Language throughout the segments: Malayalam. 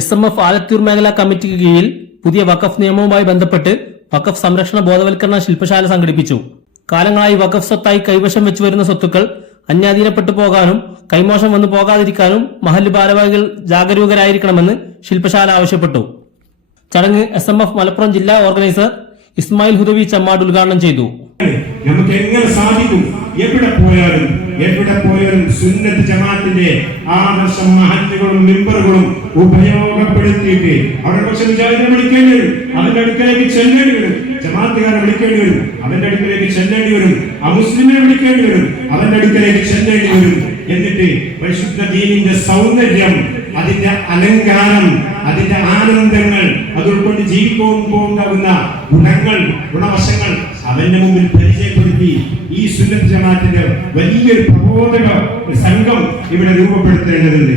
SMF ആലത്തൂർ മേഖലാ കമ്മിറ്റിക്ക് കീഴിൽ പുതിയ വഖഫ് നിയമവുമായി ബന്ധപ്പെട്ട് വഖഫ് സംരക്ഷണ ബോധവൽക്കരണ ശില്പശാല സംഘടിപ്പിച്ചു. കാലങ്ങളായി വഖഫ് സ്വത്തായി കൈവശം വെച്ചു വരുന്ന സ്വത്തുക്കൾ അന്യാധീനപ്പെട്ടു പോകാനും കൈമോശം വന്നു പോകാതിരിക്കാനും മഹല്ല് ഭാരവാഹികൾ ജാഗരൂകരായിരിക്കണമെന്ന് ശില്പശാല ആവശ്യപ്പെട്ടു. ചടങ്ങ് SMF മലപ്പുറം ജില്ലാ ഓർഗനൈസർ ഇസ്മായിൽ ഹുദവി ചമ്മാട് ഉദ്ഘാടനം ചെയ്തു. നമുക്ക് എങ്ങനെ സാധിക്കും? എവിടെ പോയാലും സുന്നത്ത് ജമാഅത്തിന്റെ ആദർശം മഹല്ലുകളും മെമ്പറുകളും ഉപയോഗപ്പെടുത്തിയിട്ട് അവിടെ പക്ഷെ വിചാരിക്കാൻ വിളിക്കേണ്ടി വരും, അതിന്റെ അടുക്കലേക്ക് ചെല്ലേണ്ടി വരും, ജമാഅത്തുകാരെ വിളിക്കേണ്ടി വരും, അവന്റെ അടുക്കലേക്ക് ചെല്ലേണ്ടി വരും, അമുസ്ലിമിനെ വിളിക്കേണ്ടി വരും, അവന്റെ അടുക്കലേക്ക് ചെല്ലേണ്ടി വരും. എന്നിട്ട് പരിശുദ്ധ ദീനിന്റെ സൗന്ദര്യം, അതിന്റെ അലങ്കാരം, അതിന്റെ ആനന്ദങ്ങൾ, അത് ഉൾക്കൊണ്ട് ജീവിക്കാവുന്ന ഗുണങ്ങൾ, ഗുണവശങ്ങൾ അവന്റെ മുമ്പിൽ പരിചയപ്പെടുത്തി ഈ സുന്നത്ത് ജമാഅത്തിന്റെ വലിയൊരു പ്രബോധക സംഘം ഇവിടെ രൂപപ്പെടുത്തേണ്ടതുണ്ട്.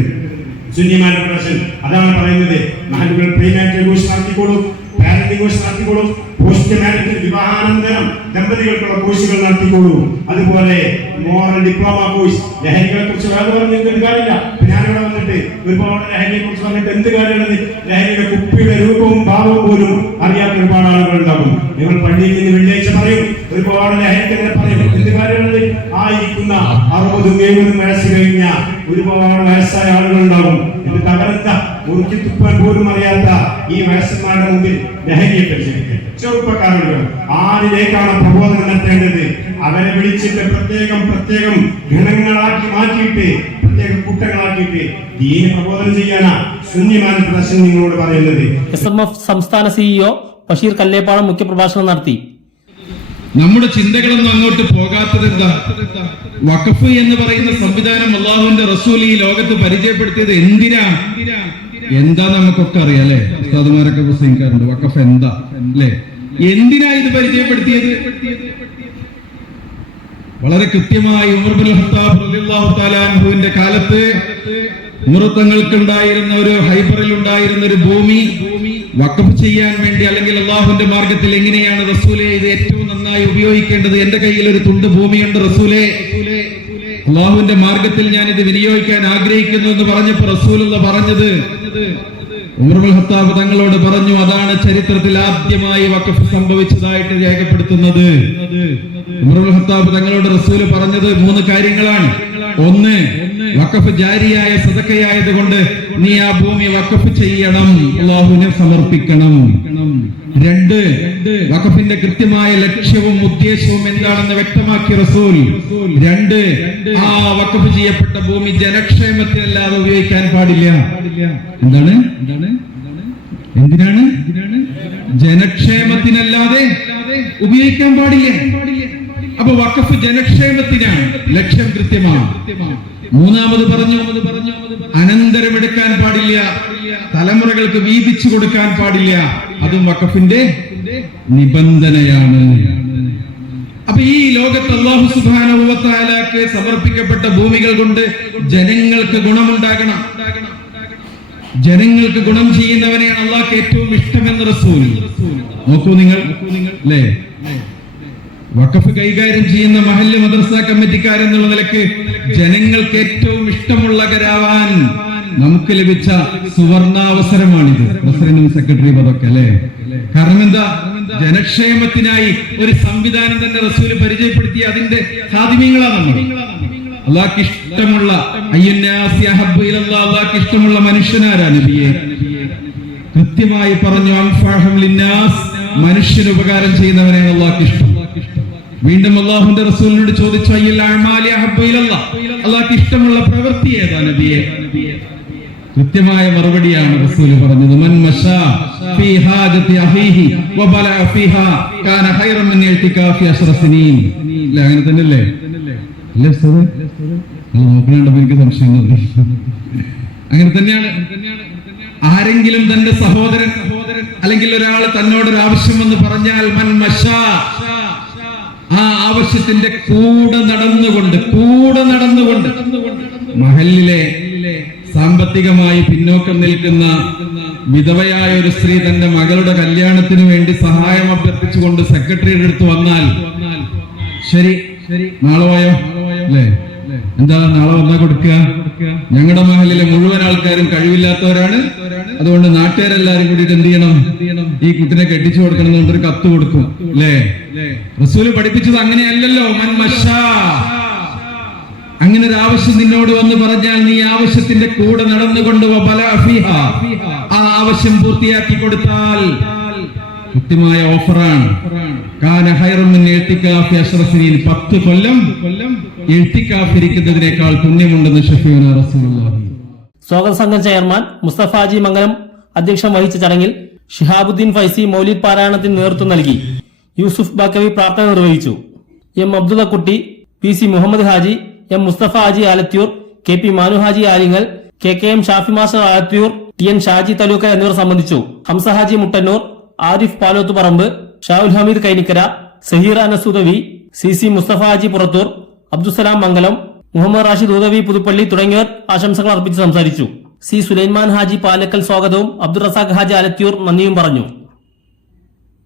സുന്നിമാരുടെ പ്രശ്നം അതാണ് പറയുന്നത്. മഹല്ലുകൾ പ്രീമാരിറ്റൽ കോഴ്സ് നടത്തിക്കോളൂ, പാരന്റിംഗ് കോഴ്സ് നടത്തിക്കോളൂ, പോസ്റ്റ് മാരിറ്റൽ വിവാഹാനന്തരം ദമ്പതികൾക്കുള്ള കോഴ്സുകൾ നടത്തിക്കോളൂ. അതുപോലെ മോറൽ ഡിപ്ലോമ കോഴ്സ്. ലഹരികളെ കുറിച്ച് വേറെ പറഞ്ഞിട്ട് എന്ത് കാര്യമില്ല. ഞാനിവിടെ വന്നിട്ട് ഒരുപാട് ലഹരിയെ കുറിച്ച് പറഞ്ഞിട്ട് എന്ത് കാര്യമുള്ളത്? ലഹരിയുടെ കുപ്പിയുടെ രൂപവും ഭാവവും പോലും അറിയാത്ത ഒരുപാട് ആളുകൾ ഉണ്ടാകും. നിങ്ങൾ പള്ളിയിൽ നിന്ന് വെള്ളിയാഴ്ച പറയും, ഒരുപാട് ലഹരിക്കെതിരെ പറയും, എന്ത് കാര്യമുള്ളത്? ആയിരിക്കുന്ന 60-70 വയസ്സ് കഴിഞ്ഞ ഒരുപാട് വയസ്സായ ആളുകൾ ഉണ്ടാകും. എന്നിട്ട് അവരെന്താ മുറുക്കി തുപ്പാൻ പോലും അറിയാത്ത ഈ വയസ്സന്മാരുടെ മുമ്പിൽ ലഹരിയെ പരിശീലിക്കുക. ചെറുപ്പക്കാരുടെ ആരിലേക്കാണ് പ്രബോധനം നടത്തേണ്ടത്? അവരെ വിളിച്ചിട്ട് പ്രത്യേകം ഗണങ്ങളാക്കി മാറ്റിയിട്ട്, പ്രത്യേക കൂട്ടങ്ങളാക്കിയിട്ട് ദീന പ്രബോധനം ചെയ്യാനാ സുന്നിമാരുടെ പ്രശ്നം നിങ്ങളോട് പറയുന്നത്. SMF സംസ്ഥാന CEO ബഷീർ കല്ലേപ്പാടം മുഖ്യപ്രഭാഷണം നടത്തി. നമ്മുടെ ചിന്തകളൊന്നും അങ്ങോട്ട് പോകാത്തത് എന്താ? വഖഫ് എന്ന് പറയുന്ന സംവിധാനം അള്ളാഹുവിന്റെ റസൂൽ ഈ ലോകത്ത് പരിചയപ്പെടുത്തിയത് എന്താ നമുക്കൊക്കെ അറിയാം അല്ലെ? ഉസ്താദുമാരൊക്കെ പ്രസംഗിക്കാറുണ്ട് വഖഫ് എന്താ അല്ലെ? എന്തിനാ ഇത് പരിചയപ്പെടുത്തിയത്? വളരെ കൃത്യമായി ഉമർ ബിൻ ഖത്താബ് റളിയല്ലാഹു തആല അൻഹുവിന്റെ കാലത്ത് മുറത്തങ്ങൾക്കുണ്ടായിരുന്ന ഒരു ഹൈബറിൽ ഉണ്ടായിരുന്ന ഒരു ഭൂമി വഖഫ് ചെയ്യാൻ വേണ്ടി, അല്ലെങ്കിൽ അള്ളാഹുവിന്റെ മാർഗത്തിൽ എങ്ങനെയാണ് റസൂലെ ഇത് ഏറ്റവും നന്നായി ഉപയോഗിക്കേണ്ടത്? എന്റെ കയ്യിൽ ഒരു തുണ്ട് ഭൂമിയുണ്ട് റസൂലെ, അള്ളാഹുവിന്റെ മാർഗത്തിൽ ഞാൻ ഇത് വിനിയോഗിക്കാൻ ആഗ്രഹിക്കുന്നു എന്ന് പറഞ്ഞപ്പോ റസൂലുള്ള പറഞ്ഞത്, ഉമർ ബിൻ ഖത്താബ് തങ്ങളോട് പറഞ്ഞു, അതാണ് ചരിത്രത്തിൽ ആദ്യമായി വഖഫ് സംഭവിച്ചതായിട്ട് രേഖപ്പെടുത്തുന്നത്. ഉമർ ബിൻ ഖത്താബ് തങ്ങളോട് റസൂൽ പറഞ്ഞത് 3 കാര്യങ്ങളാണ്. ഒന്ന്, വഖഫ് ജാരിയായ സദഖയായത് കൊണ്ട് നീ ആ ഭൂമി വഖഫ് ചെയ്യണം, അല്ലാഹുവിനെ സമർപ്പിക്കണം. 2, വഖഫിന്റെ കൃത്യമായ ലക്ഷ്യവും ഉദ്ദേശവും എന്താണെന്ന് വ്യക്തമാക്കി റസൂൽ. 2, ആ വഖഫ് ചെയ്യപ്പെട്ട ഭൂമി ജനക്ഷേമത്തിനല്ലാതെ ഉപയോഗിക്കാൻ പാടില്ല. എന്തിനാണ്? ജനക്ഷേമത്തിനല്ലാതെ ഉപയോഗിക്കാൻ പാടില്ല. അപ്പൊ വഖഫ് ജനക്ഷേമത്തിനാണ്, ലക്ഷ്യം കൃത്യമാണ്. 3 പറഞ്ഞു, അനന്തരമെടുക്കാൻ പാടില്ല, തലമുറകൾക്ക് വീതിച്ചു കൊടുക്കാൻ പാടില്ല, അതും വഖഫിന്റെ നിബന്ധനയാണ്. അപ്പൊ ഈ ലോകത്ത് അല്ലാഹു സുബ്ഹാനഹു വ തആലക്ക് സമർപ്പിക്കപ്പെട്ട ഭൂമികൾ കൊണ്ട് ജനങ്ങൾക്ക് ഗുണമുണ്ടാകണം. ജനങ്ങൾക്ക് ഗുണം ചെയ്യുന്നവനെയാണ് അള്ളാഹ്ക്ക് ഏറ്റവും ഇഷ്ടമെന്ന് റസൂൽ. നോക്കൂ നിങ്ങൾ അല്ലേ? വഖഫ് കൈകാര്യം ചെയ്യുന്ന മഹല്ല് മദ്രസ കമ്മിറ്റിക്കാരെന്നുള്ള നിലക്ക് ജനങ്ങൾക്ക് ഏറ്റവും ഇഷ്ടമുള്ളവരാവാൻ നമുക്ക് ലഭിച്ച സുവർണാവസരമാണിത്. പ്രസിഡന്റും സെക്രട്ടറി പദമൊക്കെ അല്ലെ? കാരണം എന്താ? ജനക്ഷേമത്തിനായി ഒരു സംവിധാനം തന്നെ റസൂൽ പരിചയപ്പെടുത്തി അതിന്റെ ഖാദിമീങ്ങളാണ് നമ്മൾ. അള്ളാഹ്ക്ക് ഇഷ്ടമുള്ള അള്ളാഹ്ക്ക് ഇഷ്ടമുള്ള മനുഷ്യനാരാ നബിയെ? കൃത്യമായി പറഞ്ഞു, അൻഫഅഹും ലിന്നാസ്, മനുഷ്യന് ഉപകാരം ചെയ്യുന്നവരെയാണ് അള്ളാഹ്ക്ക് ഇഷ്ടം. വീണ്ടും അള്ളാഹുവിന്റെ റസൂലിനോട് ചോദിച്ചു, അള്ളാഹ്ക്ക് ഇഷ്ടമുള്ള പ്രവൃത്തി ഏതാ നബിയെ? കൃത്യമായ മറുപടിയാണ് റസൂൽ പറഞ്ഞത്, മൻ മശാ ഫീ ഹാജതി അഖീഹി വബലഅ ഫീഹാ കാന ഖൈറൻ മിൻ ഇഅ്തികാഫി 10 സിനീൻ. അങ്ങനെ തന്നെയല്ലേ? അല്ലേ ഉസ്താദ്? നോക്കണുണ്ടോ? എനിക്ക് സംശയം. അങ്ങനെ തന്നെയാണ്. ആരെങ്കിലും തന്റെ സഹോദരൻ അല്ലെങ്കിൽ ഒരാൾ തന്നോടൊരു ആവശ്യം എന്ന് പറഞ്ഞാൽ മൻ മശാ, ആ ആവശ്യത്തിന്റെ കൂടെ നടന്നുകൊണ്ട് മഹല്ലിലെ സാമ്പത്തികമായി പിന്നോക്കം നിൽക്കുന്ന വിധവയായ ഒരു സ്ത്രീ തന്റെ മകളുടെ കല്യാണത്തിന് വേണ്ടി സഹായം അഭ്യർത്ഥിച്ചുകൊണ്ട് സെക്രട്ടറിയുടെ അടുത്ത് വന്നാൽ, ശരി നാളെ പോയോ അല്ലേ? എന്താ നാളെ വന്നാൽ കൊടുക്കുക? ഞങ്ങളുടെ മഹലിലെ മുഴുവൻ ആൾക്കാരും കഴിവില്ലാത്തവരാണ്, അതുകൊണ്ട് നാട്ടുകാരെല്ലാരും കൂടിയിട്ട് എന്ത് ചെയ്യണം? ഈ കുട്ടിനെ കെട്ടിച്ചു കൊടുക്കണം എന്ന് പറഞ്ഞൊരു കത്ത് കൊടുക്കും. അല്ലേ? റസൂല് പഠിപ്പിച്ചത് അങ്ങനെയല്ലല്ലോ. മൻ മശാ, അങ്ങനെ ഒരു ആവശ്യം നിന്നോട് വന്ന് പറഞ്ഞാൽ നീ ആവശ്യത്തിന്റെ കൂടെ നടന്നുകൊണ്ട് ആ ആവശ്യം പൂർത്തിയാക്കി കൊടുത്താൽ കൃത്യമായ ഓഫറാണ്. 10 കൊല്ലം എഴുത്തിക്കാഫിരിക്കുന്നതിനേക്കാൾ പുണ്യമുണ്ടെന്ന് ഷഫീഉന റസൂലുള്ളാഹി. സ്വാഗത സംഘം ചെയർമാൻ മുസ്തഫ ഹാജി മംഗലം അധ്യക്ഷം വഹിച്ച ചടങ്ങിൽ ഷിഹാബുദ്ദീൻ ഫൈസി മൗലിദ് പാരായണത്തിന് നേതൃത്വം നൽകി. യൂസുഫ് ബാക്കവി പ്രാർത്ഥന നിർവഹിച്ചു. M Abdullakutty, P C Muhammad Haji, M Mustafa Haji Alathiyur, K P Manu Haji Alingal, K M Shafi master Alathiyur, T N Shaji Taluka എന്നിവർ സംബന്ധിച്ചു. ഹംസ ഹാജി മുട്ടന്നൂർ, ആരിഫ് പാലോത്തുപറമ്പ്, ഷാവുൽ ഹമീദ് കൈനിക്കര, സഹീർ അനസുദവി, സി മുസ്തഫ ഹാജി പുറത്തൂർ, അബ്ദുസലാം മംഗലം, മുഹമ്മദ് റാഷിദ് ഉദവി പുതുപ്പള്ളി തുടങ്ങിയവർ ആശംസകൾ അർപ്പിച്ച് സംസാരിച്ചു. സി സുലൈമാൻ ഹാജി പാലക്കൽ സ്വാഗതവും അബ്ദുൾ റസാഖ് ഹാജി ആലത്തിയൂർ നന്ദിയും പറഞ്ഞു.